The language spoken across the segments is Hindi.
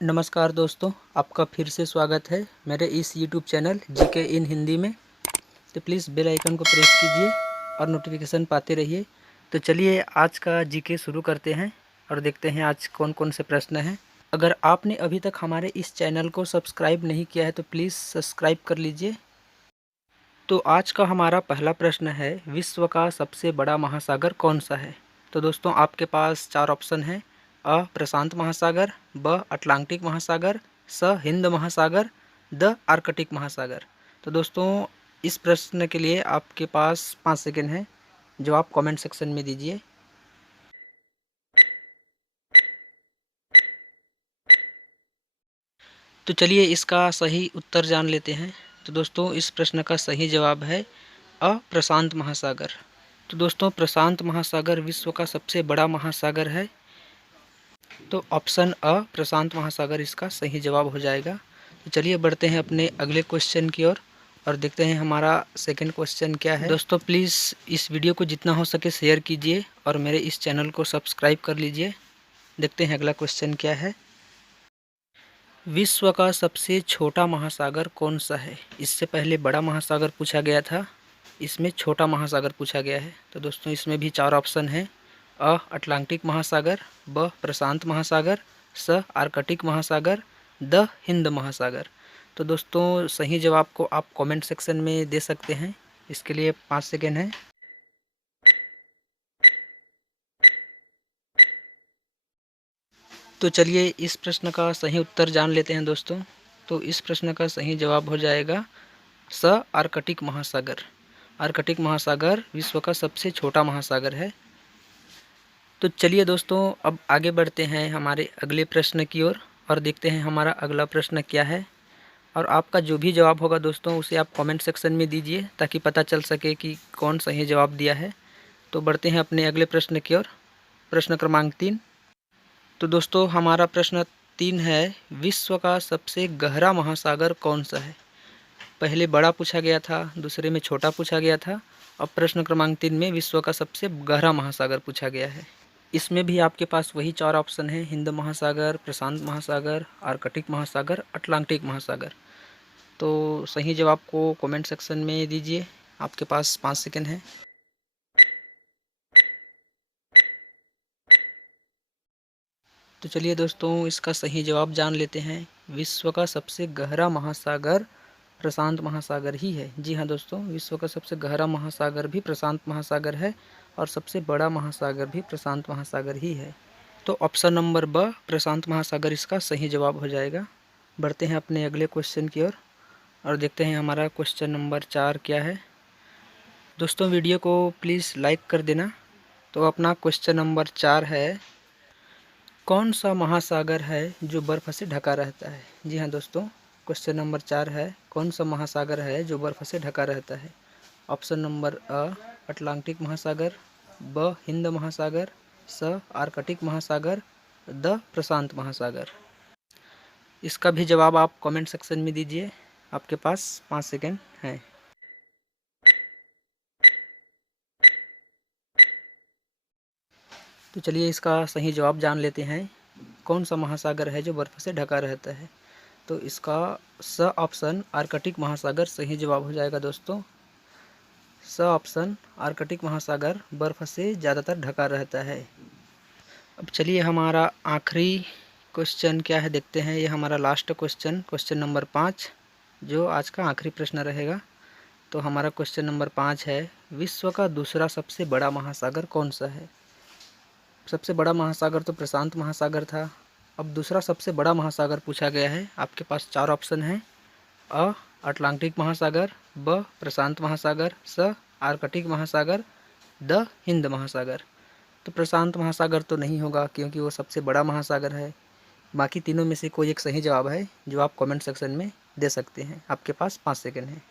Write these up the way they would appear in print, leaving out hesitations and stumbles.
नमस्कार दोस्तों, आपका फिर से स्वागत है मेरे इस यूट्यूब चैनल जीके इन हिंदी में। तो प्लीज़ बेल आइकन को प्रेस कीजिए और नोटिफिकेशन पाते रहिए। तो चलिए आज का जीके शुरू करते हैं और देखते हैं आज कौन कौन से प्रश्न हैं। अगर आपने अभी तक हमारे इस चैनल को सब्सक्राइब नहीं किया है तो प्लीज़ सब्सक्राइब कर लीजिए। तो आज का हमारा पहला प्रश्न है, विश्व का सबसे बड़ा महासागर कौन सा है। तो दोस्तों आपके पास 4 ऑप्शन हैं। अ प्रशांत महासागर, ब अटलांटिक महासागर, स हिंद महासागर, द आर्कटिक महासागर। तो दोस्तों इस प्रश्न के लिए आपके पास 5 सेकंड हैं, जवाब कमेंट सेक्शन में दीजिए। तो चलिए इसका सही उत्तर जान लेते हैं। तो दोस्तों इस प्रश्न का सही जवाब है अ प्रशांत महासागर। तो दोस्तों प्रशांत महासागर विश्व का सबसे बड़ा महासागर है। तो ऑप्शन अ प्रशांत महासागर इसका सही जवाब हो जाएगा। तो चलिए बढ़ते हैं अपने अगले क्वेश्चन की ओर और देखते हैं हमारा सेकंड क्वेश्चन क्या है। दोस्तों प्लीज़ इस वीडियो को जितना हो सके शेयर कीजिए और मेरे इस चैनल को सब्सक्राइब कर लीजिए। देखते हैं अगला क्वेश्चन क्या है। विश्व का सबसे छोटा महासागर कौन सा है। इससे पहले बड़ा महासागर पूछा गया था, इसमें छोटा महासागर पूछा गया है। तो दोस्तों इसमें भी 4 ऑप्शन हैं। अ अटलांटिक महासागर, ब प्रशांत महासागर, स आर्कटिक महासागर, द हिंद महासागर। तो दोस्तों सही जवाब को आप कमेंट सेक्शन में दे सकते हैं। इसके लिए 5 सेकेंड है। तो चलिए इस प्रश्न का सही उत्तर जान लेते हैं दोस्तों। तो इस प्रश्न का सही जवाब हो जाएगा स आर्कटिक महासागर। आर्कटिक महासागर विश्व का सबसे छोटा महासागर है। तो चलिए दोस्तों अब आगे बढ़ते हैं हमारे अगले प्रश्न की ओर और देखते हैं हमारा अगला प्रश्न क्या है। और आपका जो भी जवाब होगा दोस्तों उसे आप कमेंट सेक्शन में दीजिए ताकि पता चल सके कि कौन सही जवाब दिया है। तो बढ़ते हैं अपने अगले प्रश्न की ओर। प्रश्न क्रमांक 3। तो दोस्तों हमारा प्रश्न 3 है, विश्व का सबसे गहरा महासागर कौन सा है। पहले बड़ा पूछा गया था, दूसरे में छोटा पूछा गया था। अब प्रश्न क्रमांक 3 में विश्व का सबसे गहरा महासागर पूछा गया है। इसमें भी आपके पास वही 4 ऑप्शन हैं, हिंद महासागर, प्रशांत महासागर, आर्कटिक महासागर, अटलांटिक महासागर। तो सही जवाब को कमेंट सेक्शन में दीजिए। आपके पास 5 सेकंड हैं। तो चलिए दोस्तों इसका सही जवाब जान लेते हैं। विश्व का सबसे गहरा महासागर प्रशांत महासागर ही है। जी हाँ दोस्तों, विश्व का सबसे गहरा महासागर भी प्रशांत महासागर है और सबसे बड़ा महासागर भी प्रशांत महासागर ही है। तो ऑप्शन नंबर ब प्रशांत महासागर इसका सही जवाब हो जाएगा। बढ़ते हैं अपने अगले क्वेश्चन की ओर और देखते हैं हमारा क्वेश्चन नंबर 4 क्या है। दोस्तों वीडियो को प्लीज़ लाइक कर देना। तो अपना क्वेश्चन नंबर 4 है, कौन सा महासागर है जो बर्फ़ से ढका रहता है। जी हाँ दोस्तों, क्वेश्चन नंबर 4 है, कौन सा महासागर है जो बर्फ़ से ढका रहता है। ऑप्शन नंबर अ अटलांटिक महासागर, ब हिंद महासागर, स आर्कटिक महासागर, द प्रशांत महासागर। इसका भी जवाब आप कमेंट सेक्शन में दीजिए। आपके पास 5 सेकंड हैं। तो चलिए इसका सही जवाब जान लेते हैं। कौन सा महासागर है जो बर्फ़ से ढका रहता है। तो इसका स ऑप्शन आर्कटिक महासागर सही जवाब हो जाएगा दोस्तों। स ऑप्शन आर्कटिक महासागर बर्फ़ से ज़्यादातर ढका रहता है। अब चलिए हमारा आखिरी क्वेश्चन क्या है देखते हैं। ये हमारा लास्ट क्वेश्चन, क्वेश्चन नंबर 5, जो आज का आखिरी प्रश्न रहेगा। तो हमारा क्वेश्चन नंबर 5 है, विश्व का दूसरा सबसे बड़ा महासागर कौन सा है। सबसे बड़ा महासागर तो प्रशांत महासागर था। अब दूसरा सबसे बड़ा महासागर पूछा गया है। आपके पास 4 ऑप्शन हैं। अ अटलांटिक महासागर, ब प्रशांत महासागर, स आर्कटिक महासागर, द हिंद महासागर। तो प्रशांत महासागर तो नहीं होगा क्योंकि वो सबसे बड़ा महासागर है। बाकी तीनों में से कोई एक सही जवाब है जो आप कमेंट सेक्शन में दे सकते हैं। आपके पास 5 सेकंड हैं।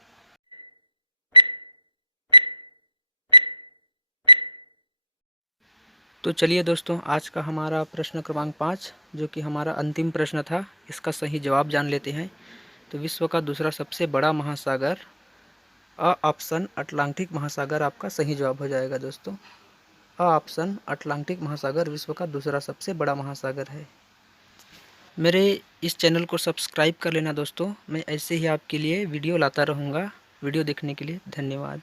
तो चलिए दोस्तों आज का हमारा प्रश्न क्रमांक 5 जो कि हमारा अंतिम प्रश्न था, इसका सही जवाब जान लेते हैं। तो विश्व का दूसरा सबसे बड़ा महासागर अ ऑप्शन अटलांटिक महासागर आपका सही जवाब हो जाएगा दोस्तों। अ ऑप्शन अटलांटिक महासागर विश्व का दूसरा सबसे बड़ा महासागर है। मेरे इस चैनल को सब्सक्राइब कर लेना दोस्तों। मैं ऐसे ही आपके लिए वीडियो लाता रहूँगा। वीडियो देखने के लिए धन्यवाद।